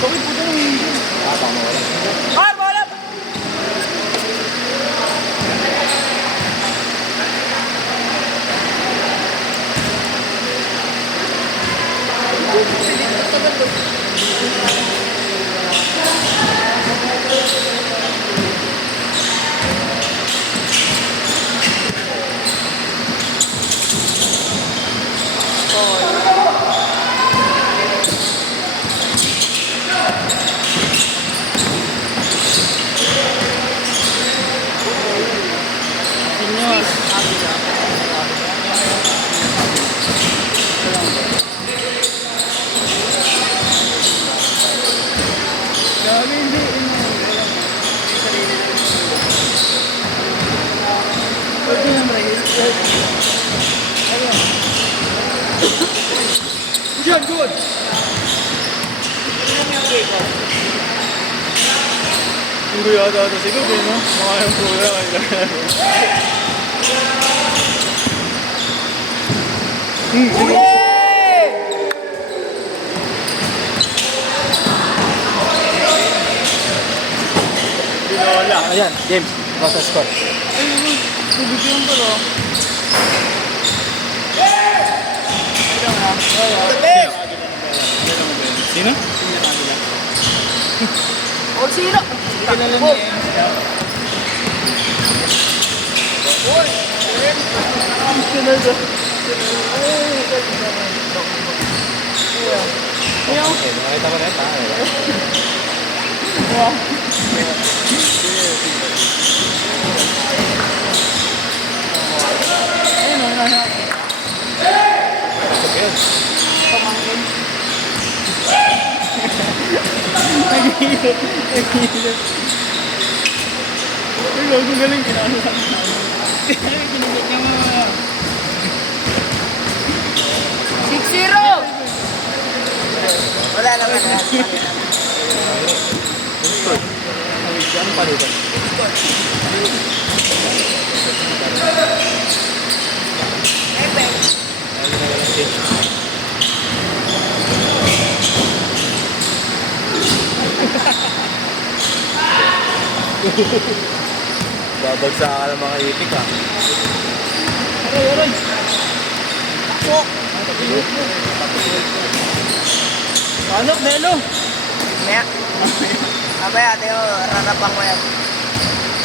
Bakit po tayo hindi? Tama wala. Ay, wala! Grabe, hindi. Pwede na marahil. Ayun. Good, good. Puro yata ito siguro, no? Mga yung puro na. Sige. Wala. Ayan, James. Basta score. Ayun, bibigyan pa rin. Sino? O, sino? Takbo. Uy! Okay, nakita ko na ito. Ayun, ano? Pamangkin. Nag-iilip. Nag-iilip. Ay, logo galing. Kinano sa akin. Kinagit niya mga... 6-0! Wala naman na. Ano pa dito? Babagsakan ng mga itik ah. Aray, aray. Takbo. Ano, Belo? Maya. Mamaya, tayo, rarapan ko yan.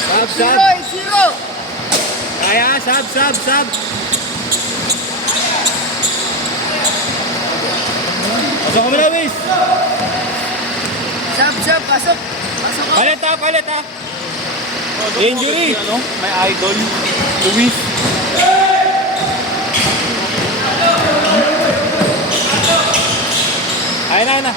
Sab, 0-0! Kaya, sab. Pasok kami na, Wiz. Sab, pasok. Pasok ka. Palit ah. Injury. Ano? May idol. Luis. Ayun na.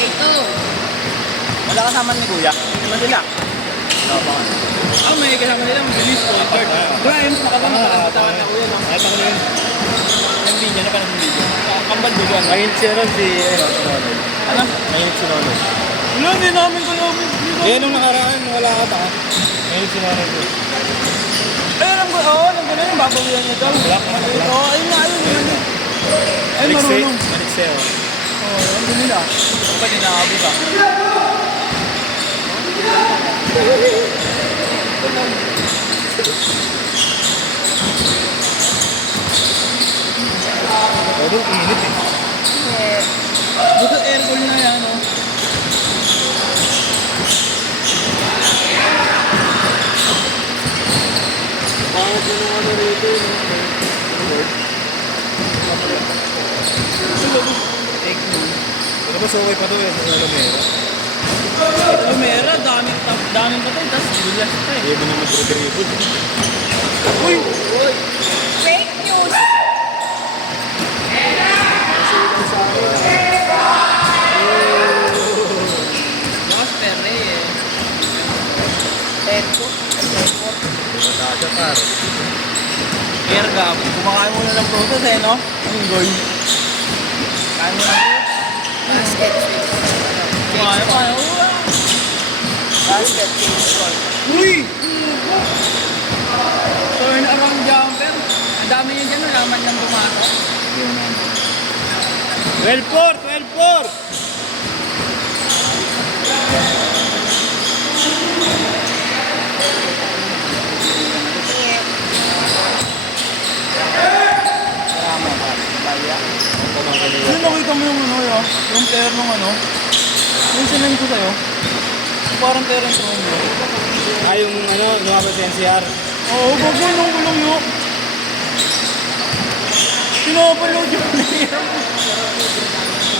Ito. Wala kasama ni Kuya. Hindi man sila. May kasama nila. Mabilis po. Diba, yun makabang makalantawan na uyan. Ay, ako na yun. Yung video na pa ng video. Kambal doon. Mahint siya ron si Sinonod. Ano? Mahint Sinonod. Wala, hindi namin ko namin. Eh, nung nakaraan, wala ka pa. Mahint Sinonod. Ay, alam ko na yung babawian niya daw. Oo, ayun na. Ay, marunong. Alexeo. Oo, ano nila? Ito pa din nakabot ah. Pero init eh. Buto aircon na yan, no? Bakit yung ano rito? Take note. Pero mas okay pa to eh sa Lumera. Lumera, daming patay, tapos dulas pa eh. Hindi mo naman tribute. Uy! Fake news! Lakas pere eh. Tenko. Matasya par. Erga, kumakain muna ng prutas eh, no? Ang goy. Kain mo na. Basket. Mga Paano? Basket, baseball. Uy! Turn around jumper. Ang dami yun dyan, naman lang bumato. 12-4! 12-4! Tama ba? Baya. Ano nakita mo yung ano yun? Yung player nung ano? Yung sinend ko sa'yo? Parang parents mo yun. Yung ano, lumabas sa NCR. Oo, bago nung gulong yun. Pinapaload yung player.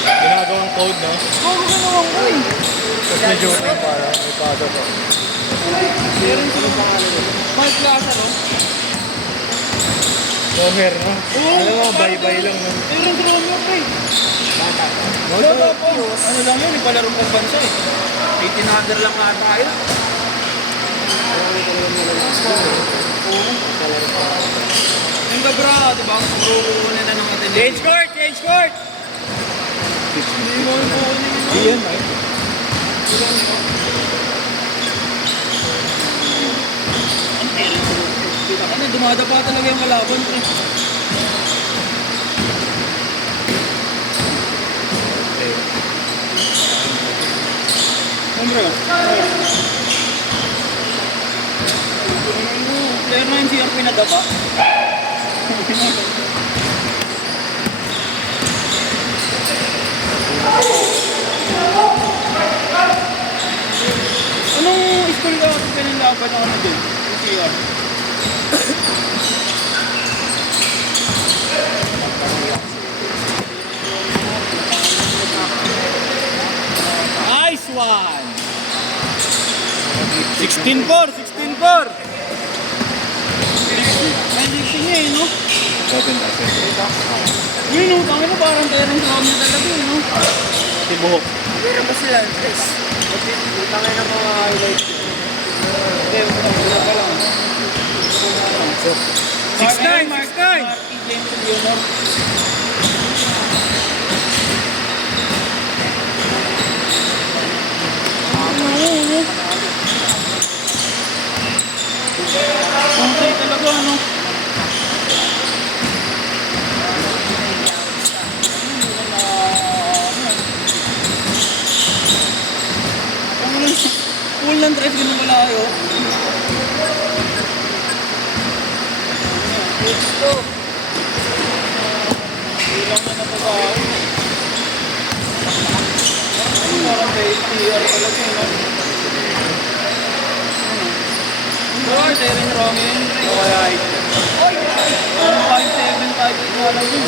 Ginagawang code, no? Bago ka naman ko eh. Tapos may joking para, may pasa pa. Parents mo. Mark Lazaro. Loher, no? Oo. Alam mo, bye-bye lang, no? Parents mo mo pre. Moto. Wala pa. Ano lang yun, ipalarong pagbansa eh. 18 under lang nga tayo. Yung gabra, di ba? Kukunin na ng atin. Change court! Change court! Hindi mo yung kukunin yun. Hindi yan, ay. Ano, dumadapa talaga yung kalaban. Eh. Hombre. Player na yung CR pinadapa. Anong school ka kasi pinalaban ako na dun? Yung CR. Nice one! 16-4! 16-4! May lixing niya eh, no? Open kasi. Yun, no? Tangin na parang terang sa kami talaga eh, no? Tibuhok. Meron ba sila? Tres. Tangay ng mga highlights. Hindi, wala pa lang. 6'9", 6'9". Marky James Leonor. Puntay talaga, ano? Full ng tres, ganun pala kayo. Ito. Ilang na napagawa. Parang may PR talaga, no? Ano? Terence Romeo. O kaya ito. 5'7", 5'8", wala yun.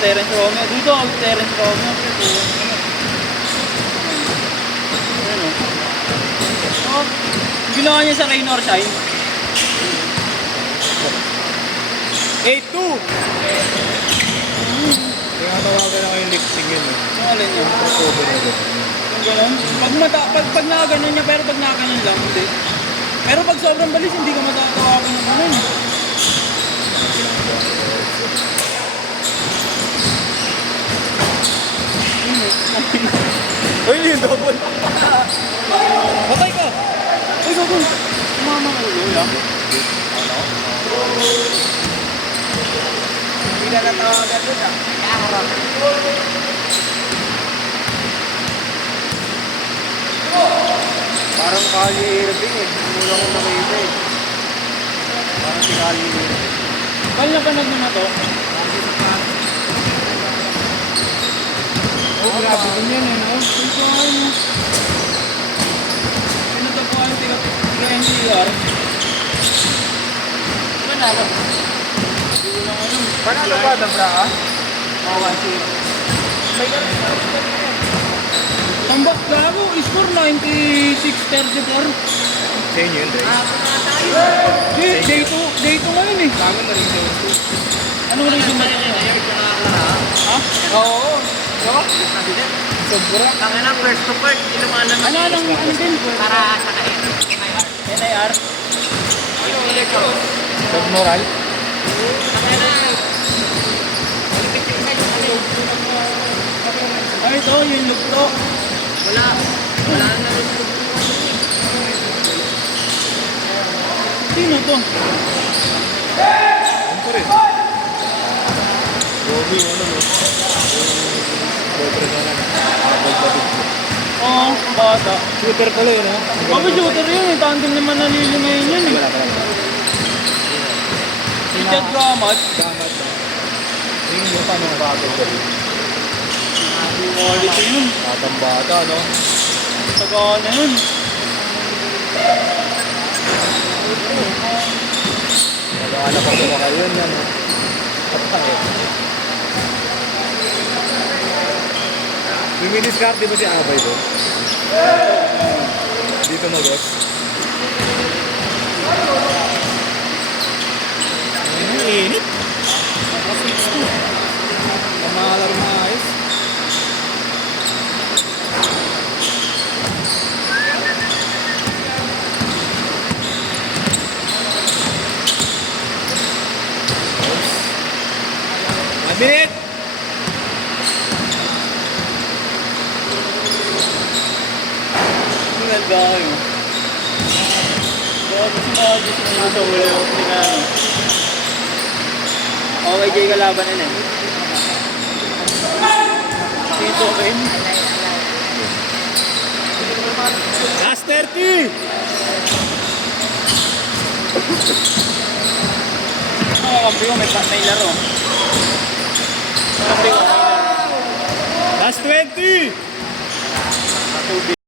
Terence Romeo. Dito, Terence Romeo. Ano? Oh, ginawa niya sa Rain or Shine. 8-2! Tinatawagan ako yung lip-sync yun. Ang alin niya? Crossover na doon. Yung gano'n? Pag nakaganon niya, pero pag nakaganyan lang, hindi. Pero pag sobrang balis, hindi ka matatawagan ng gano'n. Uy, yung double! Patay ka! Uy, gagawin! Tumama ka yun, lang. Hindi ka natawagan doon ah. Nakaharap. Parang Kali Irving eh. Mula ko nakita eh. Parang si Kali Irving. Kaya napanood mo na to? Oh, grabe din yan eh, no? Kung saan mo. Pinatapuan yung tiga-NCR. Panalo. Hindi ko lang alam. Panalo ba, Dabra ka? Oo, kasi. Tambak gago, score 96-34. Sa inyo yun, Dre. Day 2 ngayon eh. Kami na rin sa Anong reason ba yun? Ha? Oo. No? Sobra. Ang ina, first to first, hindi lumalabas. Ano din? Para sa kain. NIR? Pag moral? Ay, ito, yung lukto. Wala na rin. Sino to? Ano pa rin? Bobby, ano no? Yung boyfriend na lang. Batid ko. Oo, bata. Shooter pala yun, ha? Bago shooter yun eh. Tandem naman nalilingayin yun eh. Wala pala. Si Chad Gamat. Damat na. Yung paano ang batid ko rin? Quality yun. Batang bata, no? Tagaan na yun. Nag-aanap ako baka yun, yan. Patang eh. Luminiscard, di ba si Abay doon? Dito magos. Ang init. Mamalaro na ayos. Minute! Tingnan ba kayo? Bago sumagis na yun sa ulo. Tingnan. Okay, Jay, kalaban na eh. Dito, Ben. Last 30! Mga kampi ko, may laro. Kampi ko, may laro. Last 20!